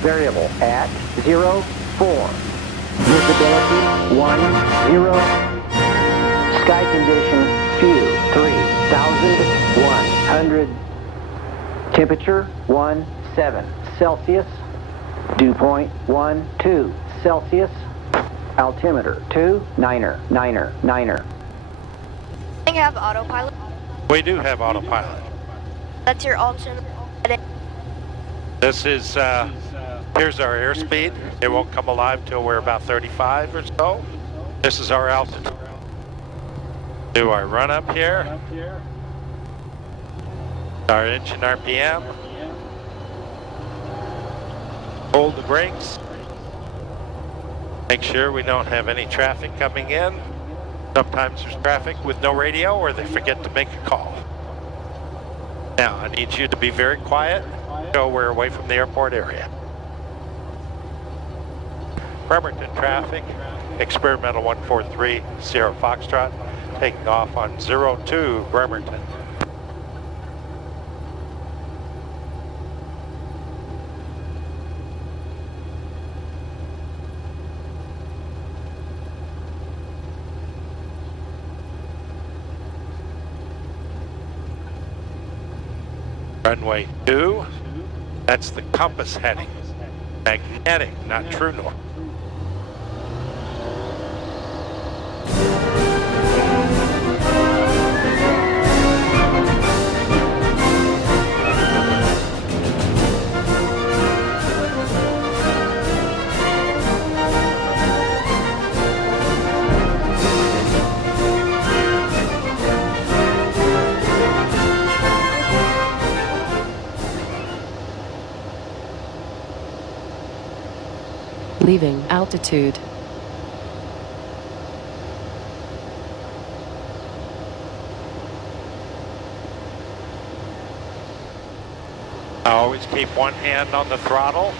variable at 04. Visibility 10. Sky condition few 3,100. Temperature 17 Celsius. Dew point 12 Celsius. Altimeter 29er. You have autopilot? We do have autopilot. That's your alternate. This is, here's our airspeed. It won't come alive till we're about 35 or so. This is our altitude. Do our run up here. Our engine RPM. Hold the brakes. Make sure we don't have any traffic coming in. Sometimes there's traffic with no radio or they forget to make a call. Now, I need you to be very quiet so we're away from the airport area. Bremerton traffic, Experimental 143, Sierra Foxtrot, taking off on 02 Bremerton. Runway 2, that's the compass heading. Magnetic, not true north. Leaving altitude. I always keep one hand on the throttle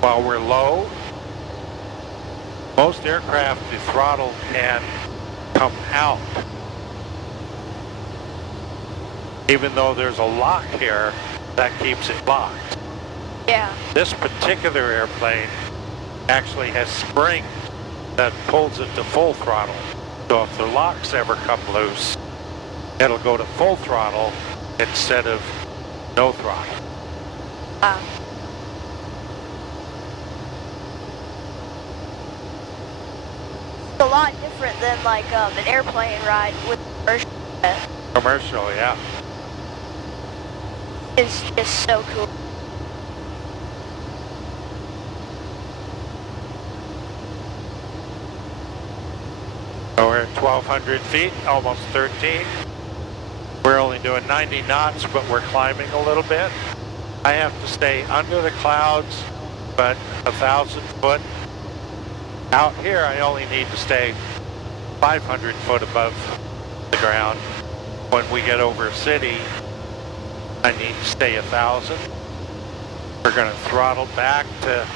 while we're low. Most aircraft, the throttle can come out. Even though there's a lock here, that keeps it locked. Yeah. This particular airplane actually has springs that pulls it to full throttle. So if the locks ever come loose, it'll go to full throttle instead of no throttle. It's a lot different than like an airplane ride with commercial. Commercial, yeah. It's just so cool. So we're at 1,200 feet, almost 13. We're only doing 90 knots, but we're climbing a little bit. I have to stay under the clouds, but 1,000 foot. Out here, I only need to stay 500 foot above the ground. When we get over a city, I need to stay 1,000. We're going to throttle back to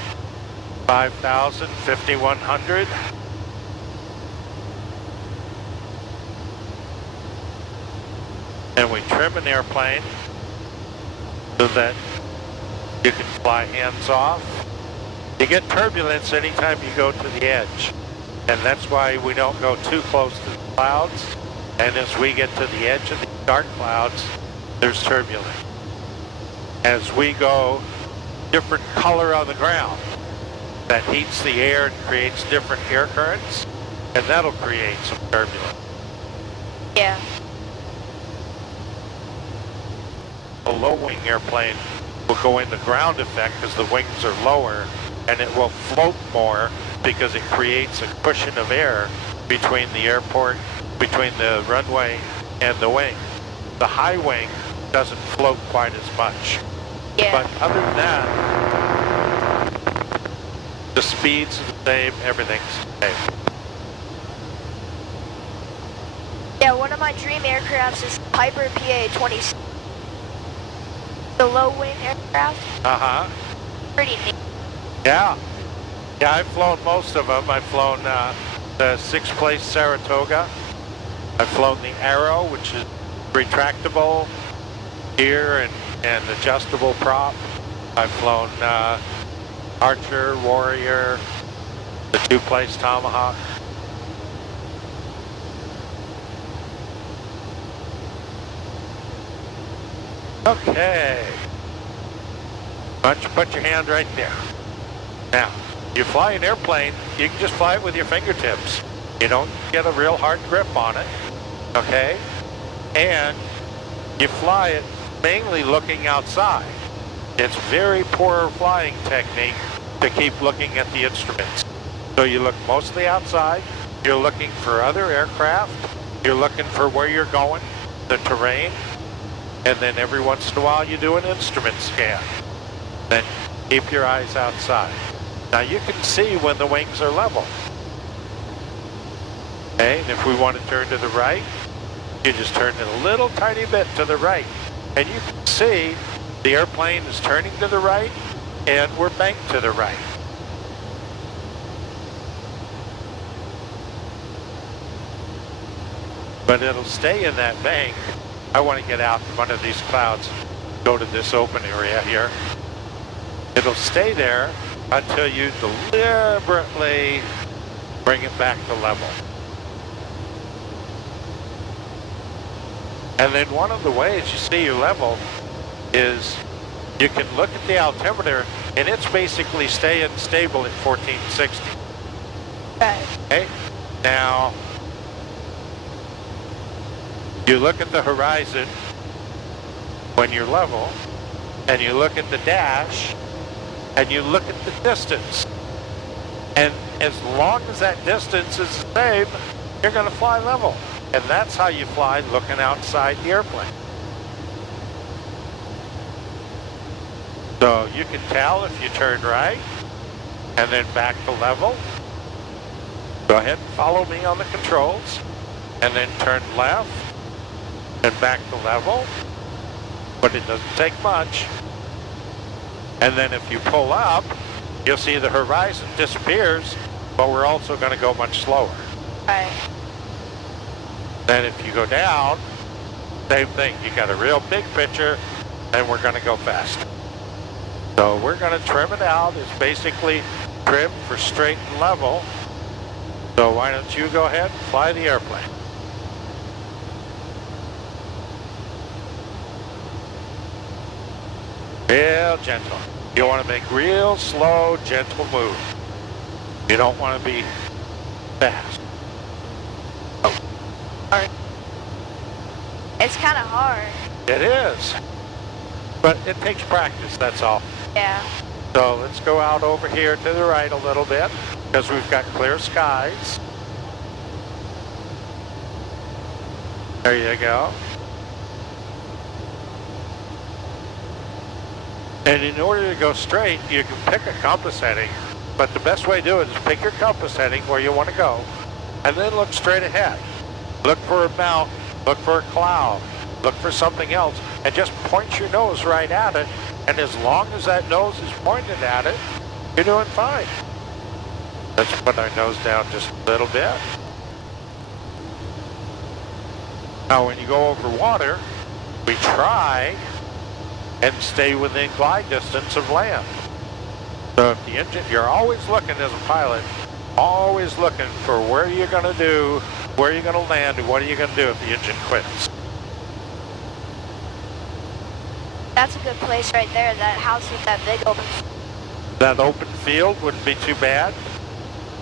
5,000, 5,100. And we trim an airplane so that you can fly hands off. You get turbulence anytime you go to the edge. And that's why we don't go too close to the clouds. And as we get to the edge of the dark clouds, there's turbulence. As we go different color on the ground, that heats the air and creates different air currents, and that'll create some turbulence. Yeah. A low-wing airplane will go into ground effect because the wings are lower, and it will float more because it creates a cushion of air between the airport, between the runway and the wing. The high wing doesn't float quite as much. Yeah. But other than that, the speed's the same, everything's the same. Yeah, one of my dream aircrafts is Piper PA-26. The low-wing aircraft. Uh-huh. Pretty neat. Yeah. Yeah, I've flown most of them. I've flown the six-place Saratoga. I've flown the Arrow, which is retractable gear and adjustable prop. I've flown Archer, Warrior, the two-place Tomahawk. Okay. Why don't you put your hand right there. Now, you fly an airplane, you can just fly it with your fingertips. You don't get a real hard grip on it, okay? And you fly it mainly looking outside. It's very poor flying technique to keep looking at the instruments. So you look mostly outside, you're looking for other aircraft, you're looking for where you're going, the terrain, and then every once in a while you do an instrument scan. Then keep your eyes outside. Now you can see when the wings are level. Okay, and if we want to turn to the right, you just turn it a little tiny bit to the right. And you can see the airplane is turning to the right and we're banked to the right. But it'll stay in that bank. I want to get out from under these clouds, go to this open area here. It'll stay there until you deliberately bring it back to level. And then one of the ways you see your level is you can look at the altimeter and it's basically staying stable at 1460. Okay? Now, you look at the horizon when you're level, and you look at the dash, and you look at the distance. And as long as that distance is the same, you're going to fly level. And that's how you fly looking outside the airplane. So you can tell if you turn right, and then back to level. Go ahead and follow me on the controls, and then turn left, and back to level, but it doesn't take much. And then if you pull up, you'll see the horizon disappears, but we're also going to go much slower. Right. Then if you go down, same thing. You got a real big picture, and we're going to go faster. So we're going to trim it out. It's basically trim for straight and level. So why don't you go ahead and fly the airplane? Real gentle. You want to make real slow, gentle move. You don't want to be fast. Oh. All right. It's kind of hard. It is. But it takes practice, that's all. Yeah. So let's go out over here to the right a little bit, because we've got clear skies. There you go. And in order to go straight, you can pick a compass heading, but the best way to do it is pick your compass heading where you want to go, and then look straight ahead. Look for a mountain, look for a cloud, look for something else, and just point your nose right at it, and as long as that nose is pointed at it, you're doing fine. Let's put our nose down just a little bit. Now when you go over water, we try and stay within glide distance of land. So if the engine, you're always looking as a pilot, always looking for where you're going to do, where you're going to land, and what are you going to do if the engine quits. That's a good place right there, that house with that big open. That open field wouldn't be too bad.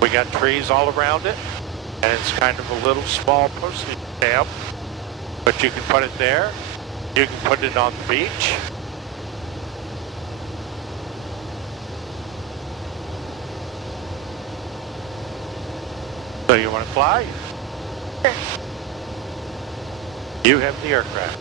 We got trees all around it, and it's kind of a little small postage stamp, but you can put it there. You can put it on the beach. So you want to fly? Sure. You have the aircraft.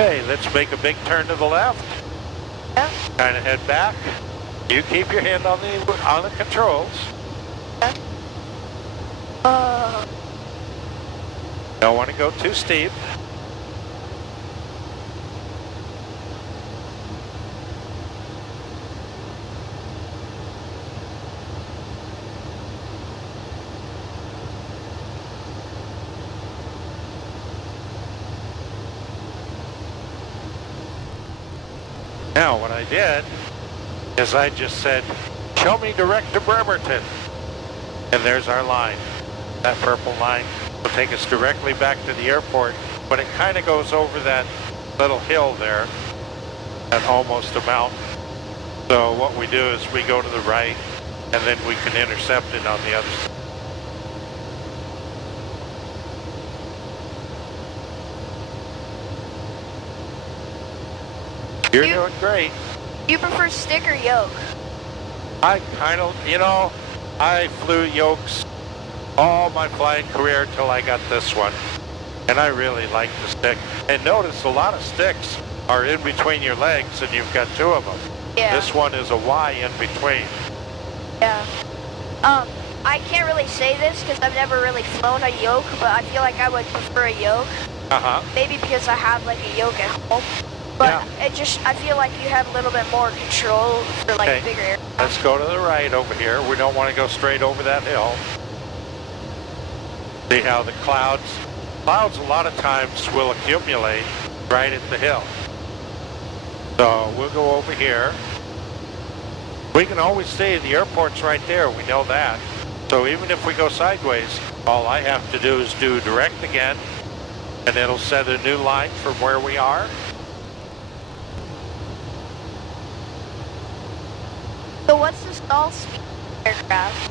Okay, let's make a big turn to the left. Yep. Kind of head back. You keep your hand on the controls. Yep. Don't want to go too steep. Now what I did is I just said, show me direct to Bremerton. And there's our line. That purple line will take us directly back to the airport, but it kind of goes over that little hill there, that almost a mountain. So what we do is we go to the right, and then we can intercept it on the other side. You're doing great. Do you prefer stick or yoke? I kind of, I flew yokes all my flying career till I got this one. And I really like the stick. And notice a lot of sticks are in between your legs and you've got two of them. Yeah. This one is a Y in between. Yeah. I can't really say this because I've never really flown a yoke, but I feel like I would prefer a yoke. Uh-huh. Maybe because I have like a yoke at home. But I feel like you have a little bit more control for like bigger aircraft. Let's go to the right over here. We don't want to go straight over that hill. See how the clouds a lot of times will accumulate right at the hill. So we'll go over here. We can always see the airport's right there. We know that. So even if we go sideways, all I have to do is do direct again, and it'll set a new line from where we are. So what's the stall speed of the aircraft?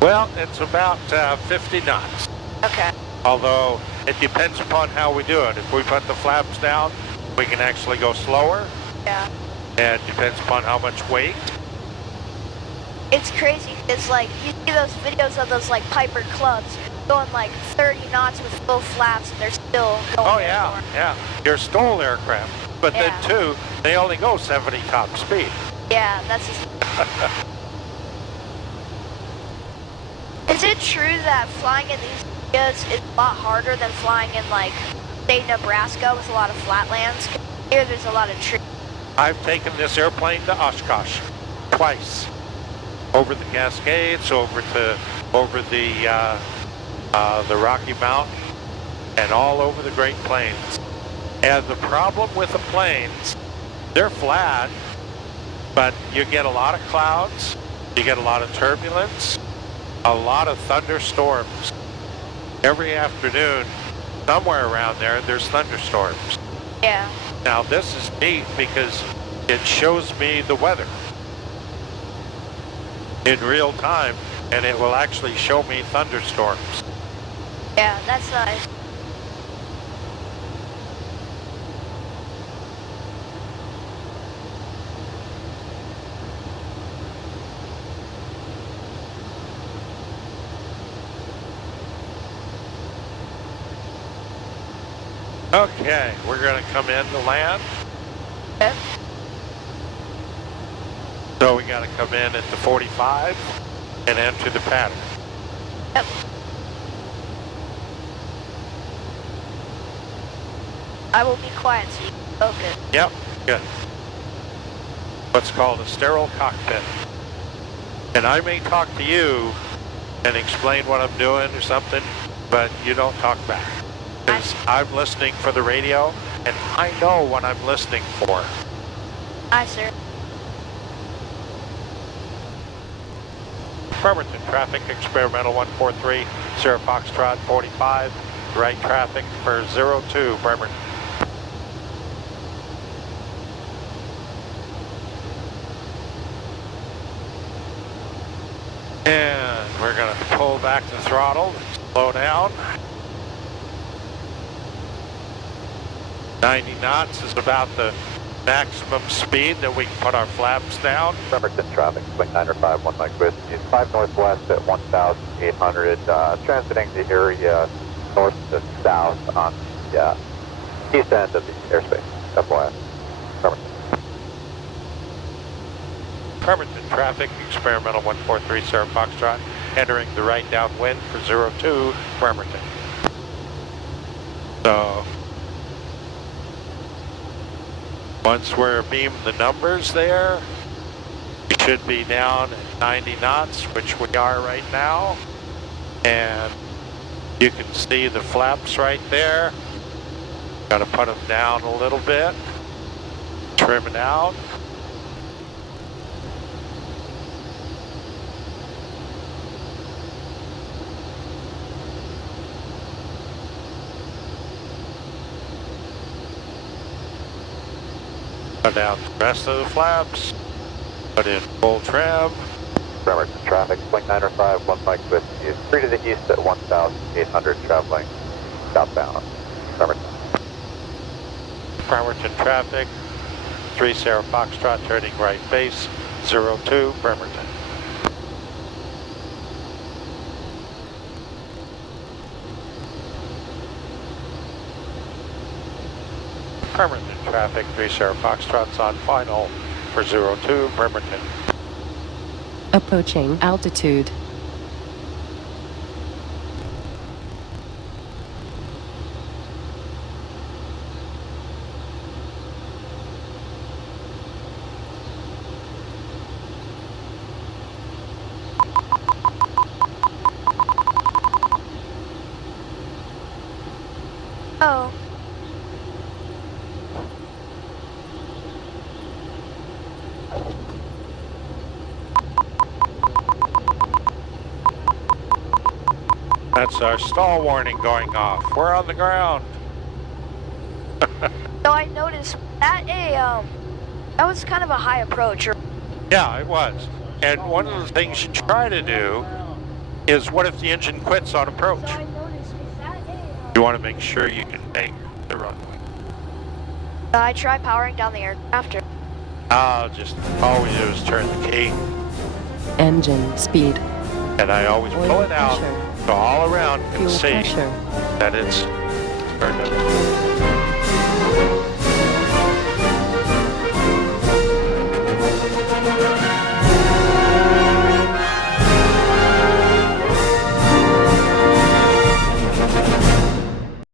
Well, it's about 50 knots. Okay. Although it depends upon how we do it. If we put the flaps down, we can actually go slower. Yeah. And it depends upon how much weight. It's crazy because like you see those videos of those like Piper clubs going like 30 knots with full flaps and they're still going. Oh yeah, yeah. They're STOL aircraft. But then too, they only go 70 top speed. Yeah, that's just... Is it true that flying in these areas is a lot harder than flying in, like, say, Nebraska with a lot of flatlands? Here, there's a lot of trees. I've taken this airplane to Oshkosh twice, over the Cascades, over the Rocky Mountain, and all over the Great Plains. And the problem with the plains, they're flat, but you get a lot of clouds, you get a lot of turbulence, a lot of thunderstorms. Every afternoon, somewhere around there, there's thunderstorms. Yeah. Now this is neat because it shows me the weather in real time, and it will actually show me thunderstorms. Yeah, that's nice. Okay, we're going to come in to land. Yep. So we got to come in at the 45 and enter the pattern. Yep. I will be quiet so you can focus. Yep, good. What's called a sterile cockpit. And I may talk to you and explain what I'm doing or something, but you don't talk back. Because I'm listening for the radio, and I know what I'm listening for. Aye, sir. Bremerton traffic, experimental 143, Sierra Foxtrot 45, right traffic for 02, Bremerton. And we're going to pull back the throttle, slow down. 90 knots is about the maximum speed that we can put our flaps down. Bremerton traffic, swing 905, 1 Mike Whiskey, 5 northwest at 1,800, transiting the area north to south on the East end of the airspace. FYI. Bremerton. Bremerton traffic, experimental 143 Sierra Foxtrot, entering the right downwind for 02 Bremerton. So, once we're beamed the numbers there, we should be down at 90 knots, which we are right now. And you can see the flaps right there. Got to put them down a little bit, trim it out. Put down the rest of the flaps, put in full trim. Bremerton traffic, Wing 905, 1 Mike Whiskey. 3 to the east at 1,800 traveling southbound. Bremerton. Bremerton traffic, 3 Sierra Foxtrot turning right base, 02 Bremerton. Bremerton traffic, 3 Sierra Foxtrots on final for 02 Bremerton. Approaching altitude. Oh. That's our stall warning going off. We're on the ground. So I noticed that that was kind of a high approach. Yeah, it was. And one of the things you try to do is, what if the engine quits on approach? I noticed You want to make sure you can make the runway. I tried powering down the aircraft. I'll just, all we do is turn the key, Engine speed. and I always Oil pull it out pressure. so all around can Fuel see pressure. that it's turned up.